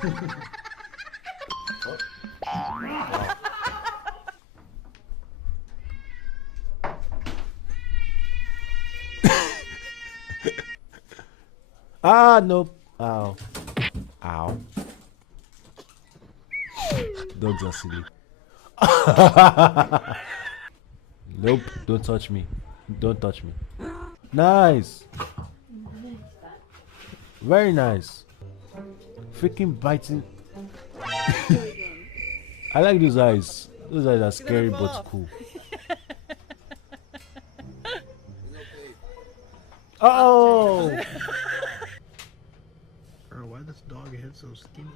Ah, nope. Ow. Ow. Dogs are silly. Nope. Don't touch me. Don't touch me. Nice. Very nice. Freaking biting. I like those eyes. Those eyes are scary but cool. Oh! Bro, why this dog head so skinny?